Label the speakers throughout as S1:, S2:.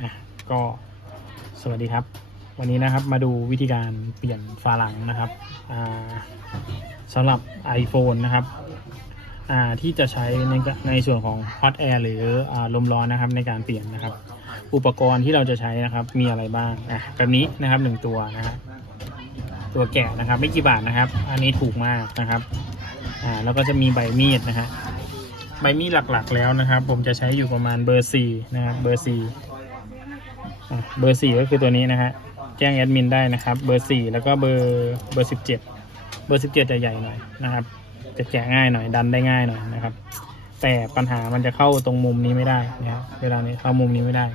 S1: อะก็สวัสดีครับ วันนี้นะครับมาดูวิธีการเปลี่ยนฝาหลังนะครับอ่าสำหรับ iPhone นะครับอ่าที่จะใช้ในในส่วนของ Hot Air หรืออ่าลมร้อนนะครับในการเปลี่ยนนะครับ อุปกรณ์ที่เราจะใช้นะครับมีอะไรบ้างอะแบบนี้นะครับหนึ่งตัวนะครับตัวแกะนะครับ ไม่กี่บาทนะครับ อันนี้ถูกมากนะครับอ่าแล้วก็จะมีใบมีดนะฮะใบมีดหลักๆแล้วนะครับ ผมจะใช้อยู่ประมาณเบอร์สี่นะครับเบอร์สี่ เบอร์สี่ก็คือตัวนี้นะฮะ แจ้งแอดมินได้นะครับ เบอร์สี่แล้วก็เบอร์เบอร์สิบเจ็ดเบอร์สิบเจ็ดจะใหญ่หน่อยนะครับ จะแกะง่ายหน่อยดันได้ง่ายหน่อยนะครับ แต่ปัญหามันจะเข้าตรงมุมนี้ไม่ได้นะครับเวลานี้เข้ามุมนี้ไม่ได้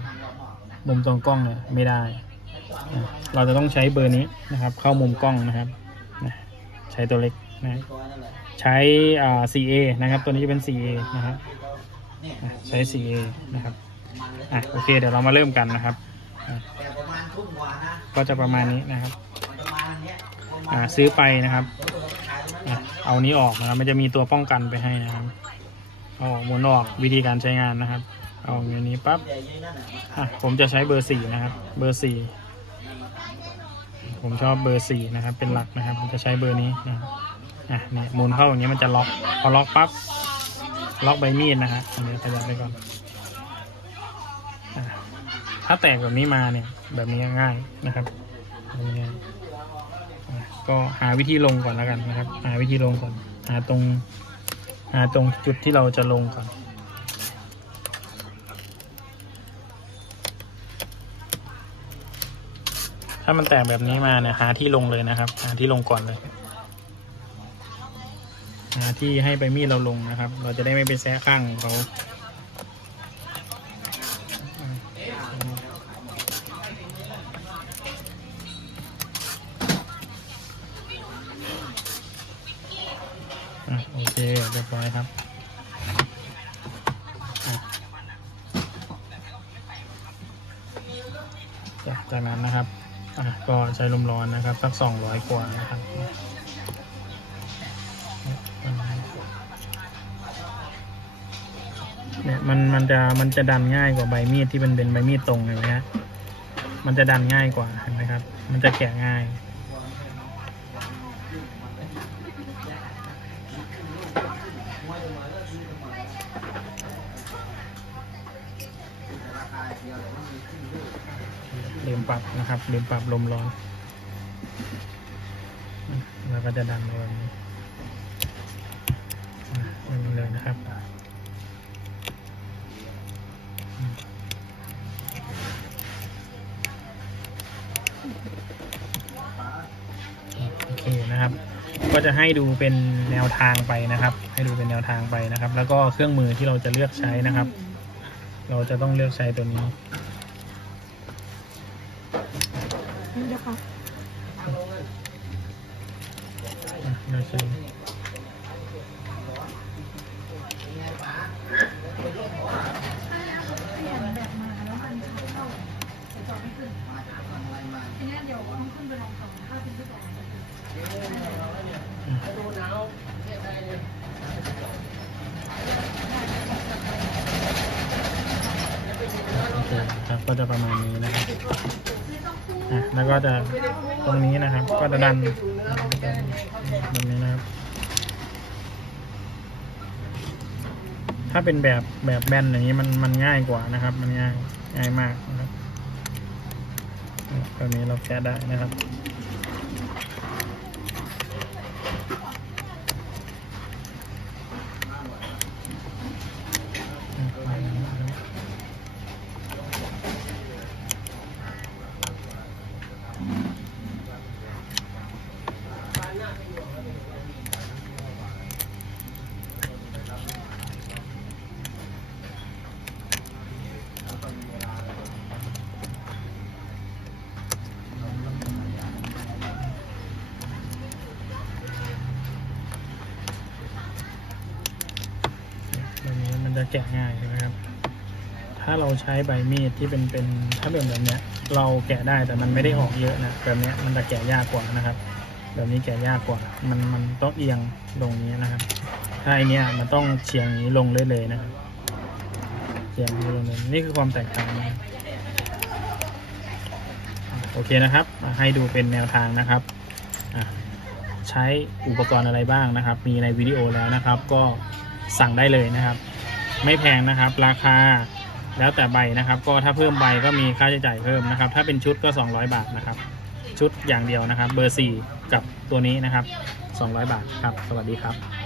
S1: มุมตรงกล้องเนี่ยไม่ได้ เราจะต้องใช้เบอร์นี้นะครับ เข้ามุมกล้องนะครับใช้ตัวเล็กนะใช้อ่า CA นะครับ ตัวนี้จะเป็น CA นะครับใช้ CA นะครับอะโอเค เดี๋ยวเรามาเริ่มกันนะครับ อะก็จะประมาณนี้นะครับอะซื้อไปนะครับอะเอานี้ออกนะครับ มันจะมีตัวป้องกันไปให้นะครับเอาออกหมุนออกวิธีการใช้งานนะครับ เอาอย่างนี้ปั๊บอะผมจะใช้เบอร์สี่นะครับ เบอร์สี่ผมชอบเบอร์สี่นะครับ เป็นหลักนะครับผมจะใช้เบอร์นี้นะครับอะนี่หมุนเข้าอย่างนี้มันจะล็อก พอล็อกปั๊บล็อกใบมีดนะฮะอันนี้ขยับไปก่อนอะ ถ้าแตกแบบนี้มาเนี่ย แบบนี้ง่ายนะครับแบบนี้ง่ายก็หาวิธีลงก่อนแล้วกันนะครับ หาวิธีลงก่อน หาตรง หาตรงจุดที่เราจะลงก่อนถ้ามันแตกแบบนี้มาเนี่ยหาที่ลงเลยนะครับ หาที่ลงก่อนเลยหาที่ให้ใบมีดเราลงนะครับ เราจะได้ไม่ไปแซะข้างเขา ร้อยครับจากจากนั้นนะครับอะก็ใช้ลมร้อนนะครับสักสองร้อยกว่านะครับเนี่ยมันมันจะมันจะดันง่ายกว่าใบมีดที่มันเป็นใบมีดตรงเห็นไหมฮะมันจะดันง่ายกว่าเห็นไหมครับ มันจะแกะง่าย ลืมปรับนะครับลืมปรับลมร้อนแล้วก็จะดันมาแบบนี้อะอย่างนี้เลยนะครับโอเคนะครับ ก็จะให้ดูเป็นแนวทางไปนะครับ ให้ดูเป็นแนวทางไปนะครับ แล้วก็เครื่องมือที่เราจะเลือกใช้นะครับ เราจะต้องเลือกใช้ตัวนี้
S2: นี่นะคะ
S1: อะเราใช้โอเคครับ ก็จะประมาณนี้นะครับอะแล้วก็จะตรงนี้นะครับ ก็จะดันตรงนี้นะครับ ถ้าเป็นแบบแบบแบนอย่างนี้มันมันง่ายกว่านะครับ มันง่ายง่ายมากนะครับตอนนี้เราแกะได้นะครับ จะแกะง่ายใช่ไหมครับ ถ้าเราใช้ใบมีดที่เป็นเป็นถ้าเป็นแบบเนี้ย เราแกะได้แต่มันไม่ได้ออกเยอะนะแบบเนี้ยมันจะแกะยากกว่านะครับ แบบนี้แกะยากกว่า มันมันต้องเอียงลงนี้นะครับ ถ้าไอเนี้ยมันต้องเฉียงนี้ลงเลยเลยนะครับเฉียงนี้ลงเลยนี่คือความแตกต่างนะโอเคนะครับมาให้ดูเป็นแนวทางนะครับใช้อุปกรณ์อะไรบ้างนะครับ มีในวิดีโอแล้วนะครับ ก็สั่งได้เลยนะครับ ไม่แพงนะครับ ราคาแล้วแต่ใบนะครับ ก็ถ้าเพิ่มใบก็มีค่าใช้จ่ายเพิ่มนะครับ ถ้าเป็นชุดก็ 200 บาทนะครับ ชุดอย่างเดียวนะครับ เบอร์ 4 กับตัวนี้นะครับ 200 บาทครับ สวัสดีครับ